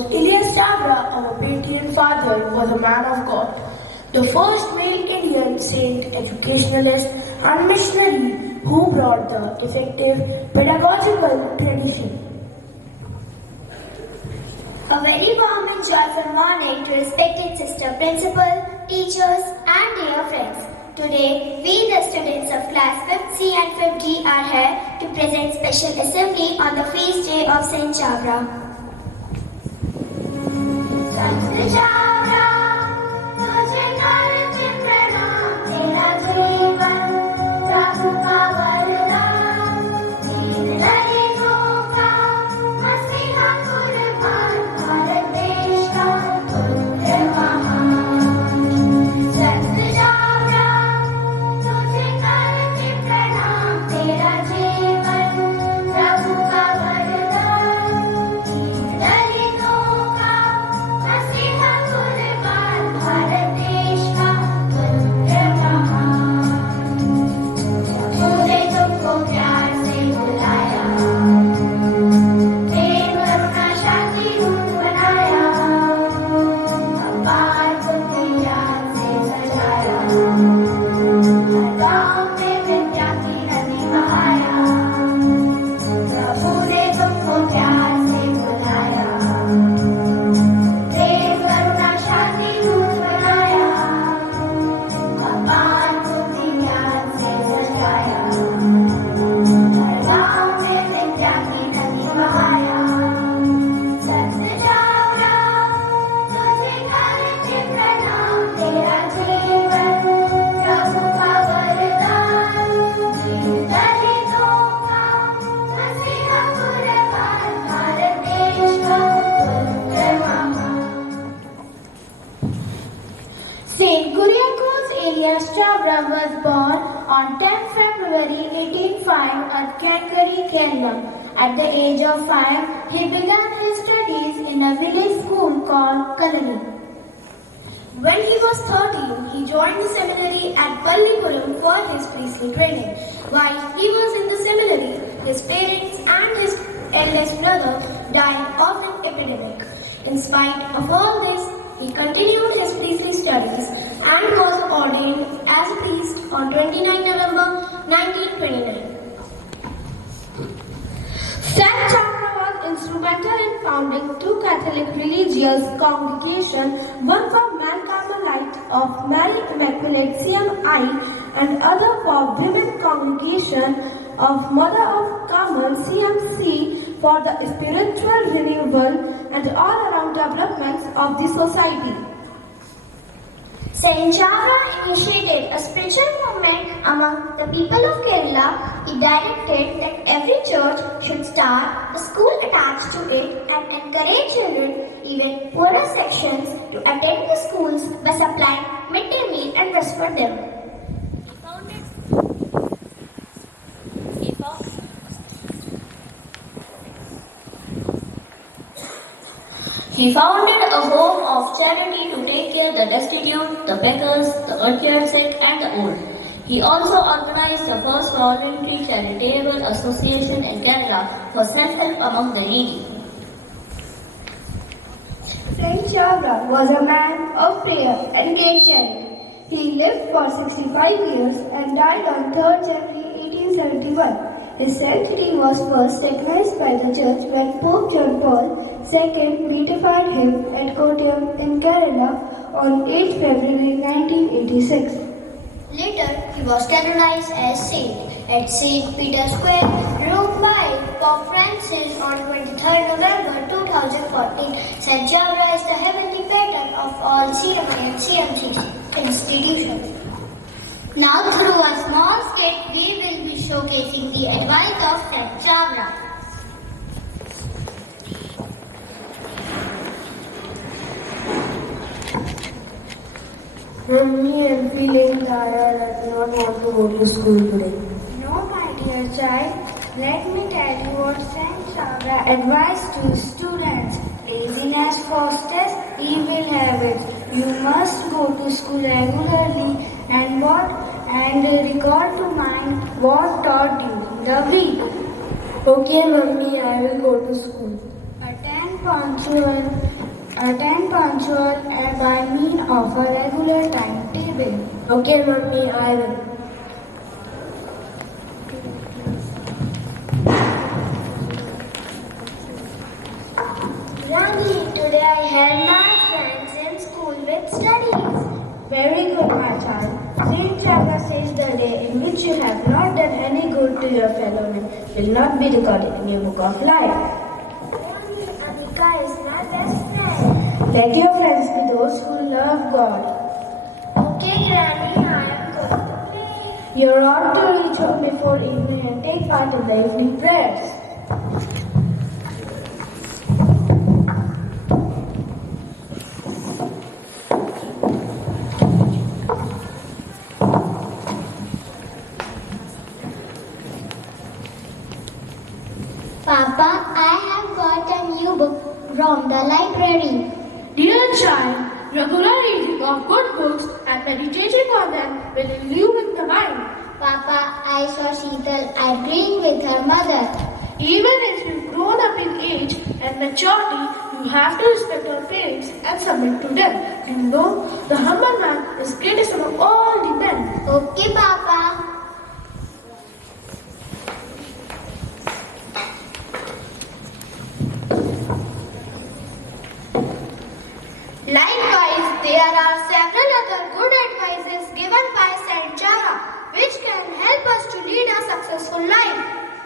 ST.CHAVARA, our Indian father, was a man of God, the first male Indian saint, educationalist and missionary who brought the effective pedagogical tradition. A very warm and joyful morning to respected sister principal, teachers and dear friends. Today, we the students of class 5th C and 5th D are here to present special assembly on the feast day of Saint Chavara. ST.CHAVARA, तुझे करते प्रणाम, तेरा जीवन प्रभु का वरदान, दीन दलितों का मसीहा कुर्बान, भारत देश का पुत्र महान। ST.CHAVARA, तुझे करते प्रणाम, तेरा जीवन प्रभु का वरदान, दीन दलितों का मसीहा कुर्बान, भारत देश का पुत्र महान। पूरे तुमको प्यार से बुलाया, प्रेम करुणा शांति दूत बनाया, अपार बुद्धि ज्ञान से सजाया, हर गाँव में विद्या की नदी बहाया। प्रभु ने तुमको प्यार से बुलाया, प्रेम करुणा शांति दूत बनाया, अपार बुद्धि ज्ञान से सजाया, हर गाँव में विद्या की नदी बहाया। ST.CHAVARA, तुझे करते प्रणाम, तेरा जीवन प्रभु का वरदान, दीन दलितों का मसीहा कुर्बान, भारत देश का पुत्र महान। Saint Kuriakose ST.CHAVARA was born on 10 February 1805 at Kankari, Kerala. At the age of 5, he began his studies in a village school called Kalani. When he was 13, he joined the seminary at Pallipuram for his priestly training. While he was in the seminary, his parents and his eldest brother died of an epidemic. In spite of all this, he continued his priestly studies and was ordained as a priest on 29 November 1929. ST.CHAVARA was instrumental in founding two Catholic religious congregations, one for Man Carmelite of Mary Immaculate CMI and other for Women Congregation of Mother of Carmel CMC for the spiritual renewal and all-around developments of the society. Saint Chavara initiated a spiritual movement among the people of Kerala. He directed that every church should start a school attached to it and encourage children, even poorer sections, to attend the schools by supplying midday meal and dress for them. He founded a home of charity to take care of the destitute, the beggars, the uncared sick and the old. He also organized the first voluntary charitable association in Kerala for self-help among the needy. Saint Chavara was a man of prayer and great charity. He lived for 65 years and died on 3rd January 1871. His sanctity was first recognized by the church when Pope John Paul II beatified him at Kottayam in Kerala on 8 February 1986. Later, he was canonized as saint at St. Peter's Square, Rome by Pope Francis on 23rd November 2014. Saint Chavara is the heavenly patron of all CMI and CMC institutions. Now, through a small skit, we will be showcasing the advice of Saint Chavara. Mummy, I'm feeling tired. I do not want to go to school today. No, my dear child. Let me tell you what Saint Chavara advised to students. Laziness fosters evil habits. You must go to school regularly and recall to mind what taught during the week. Okay, Mummy, I will go to school. Attend attend punctual and by means of a regular timetable. Okay, Mummy, I will. Rani, today I helped my friends in school with studies. Very good, my child. St.CHAVARA says the day in which you have not done any good to your fellow men will not be recorded in your book of life. Only Amika is my best friend. Let your friends be those who love God. Okay, Granny, I am going to play. You ought to reach home before evening and take part in the evening prayers. Papa, I have got a new book from the library. Dear child, regular reading of good books and meditating on them will illumine the mind. Papa, I saw Sheetal agreeing with her mother. Even if you've grown up in age and maturity, you have to respect your parents and submit to them. You know, the humble man is greatest among all the men. Okay, Papa. Likewise, there are several other good advices given by ST.CHAVARA which can help us to lead a successful life.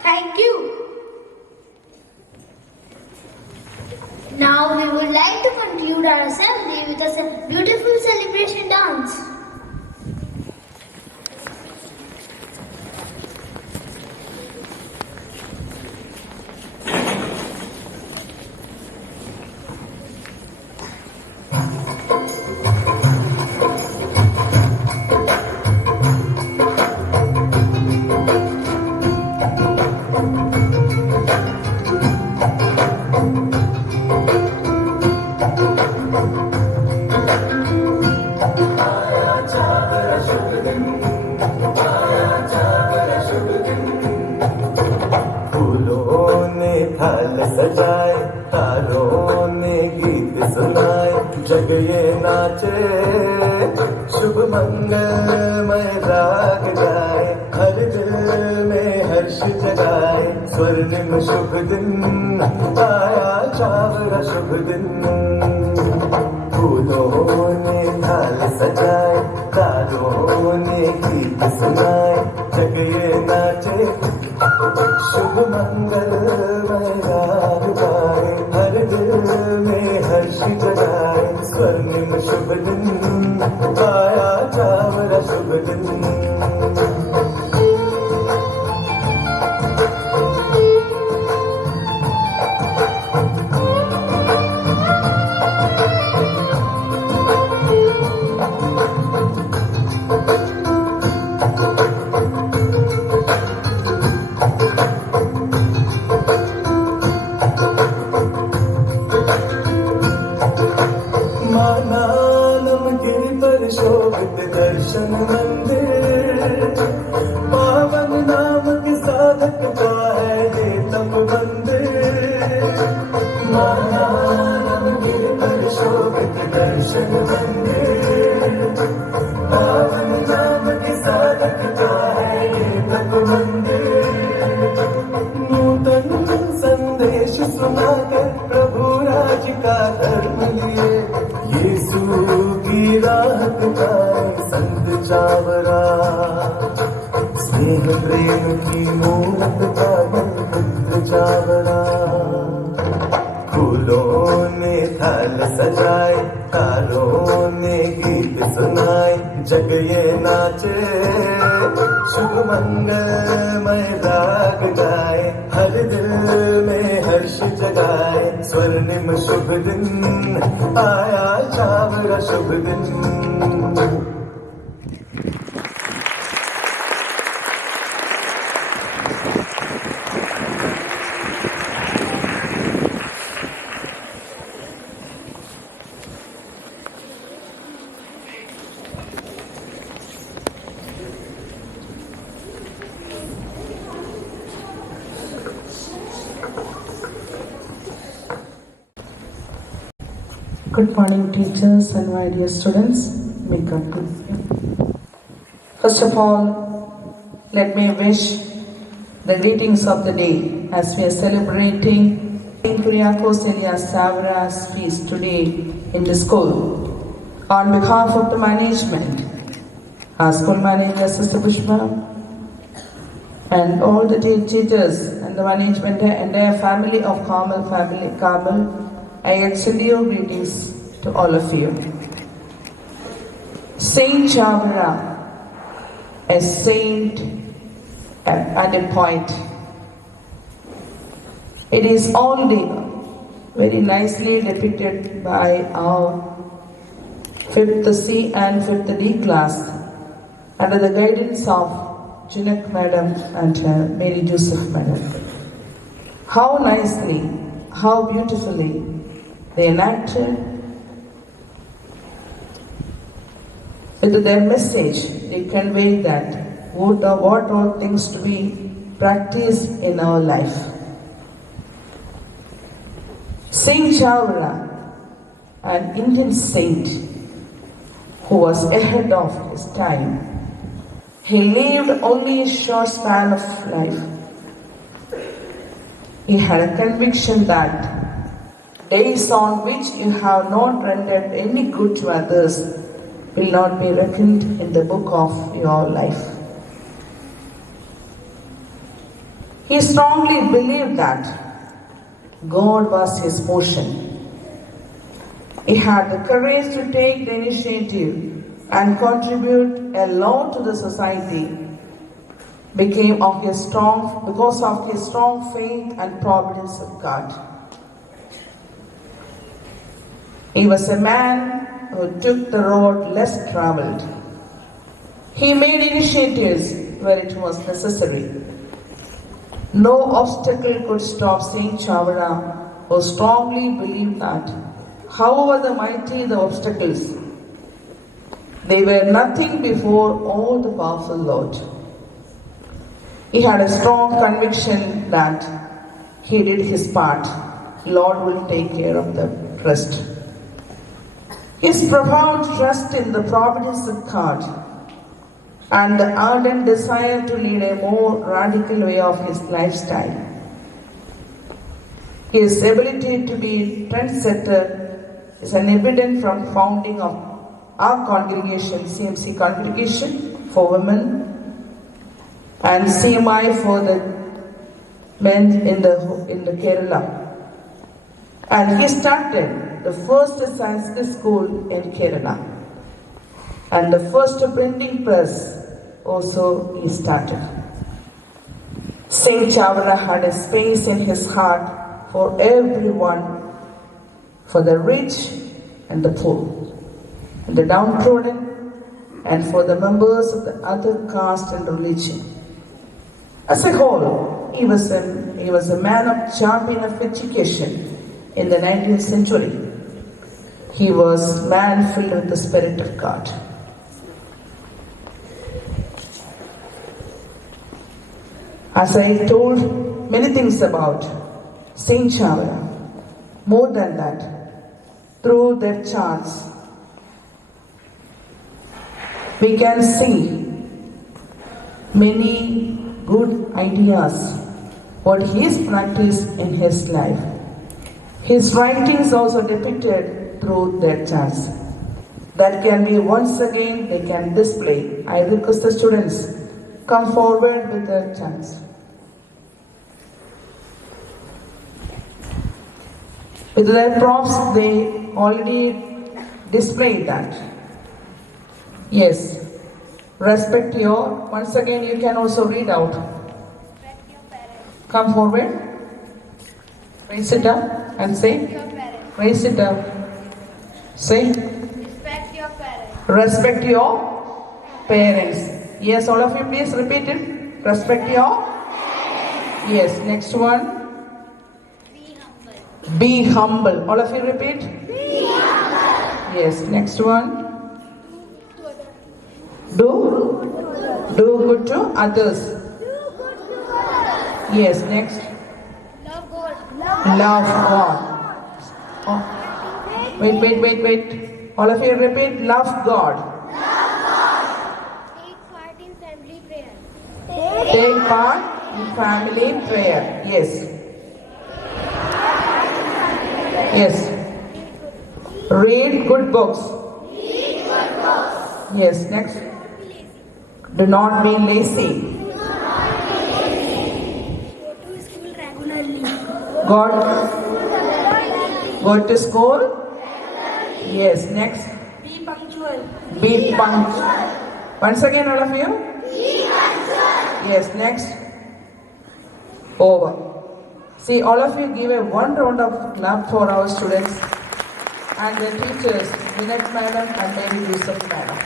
Thank you. Now we would like to conclude our assembly with a beautiful celebration dance. थाल सजाए तारों ने गीत सुनाए जग ये नाचे शुभ मंगलमय राग गाए हर दिल में हर्ष जगाए स्वर्णिम शुभ दिन आया चावरा शुभ दिन फूलों ने थाल सजाए तारों ने गीत सुनाए जग ये नाचे शुभ मंगलमय राग गाए हर दिल में हर्ष जगाए स्वर्णिम शुभ दिन आया चावरा शुभ दिन शोभित दर्शन मंदिर पावन नाम के साधक का है ये तप मंदिर माना नाम गिर पर शोभित दर्शन मंदिर पावन नाम के साधक का है ये तप मंदिर नूतन संदेश सुनाकर प्रभु राज का धर्म लिए यीशु की राह दिखाए संत चावरा स्नेह प्रेम की मूरत का पुत्र चावरा फूलों ने थाल सजाए तारों ने गीत सुनाए जग ये नाचे शुभ मंगलमय राग गाए हर दिल में हर्ष जगाए स्वर्णिम शुभ दिन आया चावरा शुभ दिन Good morning, teachers and my dear students. May God bless you. First of all, let me wish the greetings of the day as we are celebrating Saint Kuriakose Elias Savara's feast today in the school. On behalf of the management, our school manager, Sister Pushpa, and all the teachers and the management, entire family of Carmel, I extend your greetings to all of you. Saint.CHAVARA, a saint and a poet. It is already very nicely depicted by our 5th C and 5th D class under the guidance of Junak Madam and Mary Joseph Madam. How nicely, how beautifully they enacted with their message. They conveyed that what are things to be practiced in our life. Saint.CHAVARA, an Indian saint who was ahead of his time. He lived only a short span of life. He had a conviction that days on which you have not rendered any good to others will not be reckoned in the book of your life. He strongly believed that God was his portion. He had the courage to take the initiative and contribute a lot to the society because of his strong faith and providence of God. He was a man who took the road less traveled. He made initiatives where it was necessary. No obstacle could stop Saint.CHAVARA, who strongly believed that, however the mighty the obstacles, they were nothing before all the powerful Lord. He had a strong conviction that he did his part. Lord will take care of the rest. His profound trust in the providence of God and the ardent desire to lead a more radical way of his lifestyle. His ability to be trendsetter is an evident from founding of our congregation, CMC congregation for women and CMI for the men in the Kerala. And he started the first Sanskrit school in Kerala. And the first printing press also he started. Saint.CHAVARA had a space in his heart for everyone, for the rich and the poor, and the downtrodden, and for the members of the other caste and religion. As a whole, he was a man of champion of education in the 19th century. He was man filled with the Spirit of God. As I told many things about Saint.CHAVARA, more than that, through their charts, we can see many good ideas, what he has practiced in his life. His writings also depicted through their charts. That can be once again, they can display. I request the students, come forward with their charts. With their props, they already displayed that. Yes. Respect your, once again you can also read out. Come forward. Raise it up and say. Raise it up. Say. Respect your parents. Respect your parents. Yes, all of you please repeat it. Respect your. Yes, next one. Be humble. Be humble. All of you repeat. Be humble. Yes, next one. Do good to others. Yes, next. Love God. Love God. Oh. Wait. All of you repeat. Love God. Take part in family prayer. Take part in family prayer. Yes. Read good books. Yes. Next. Do not be lazy. Go to school regularly. Go to school. Yes. Next. Be punctual. Be punctual. Once again, all of you. Be punctual. Yes. Next. Over. See, all of you give a one round of clap for our students and their teachers, Vinay Madam and Mary Yusuf Madam.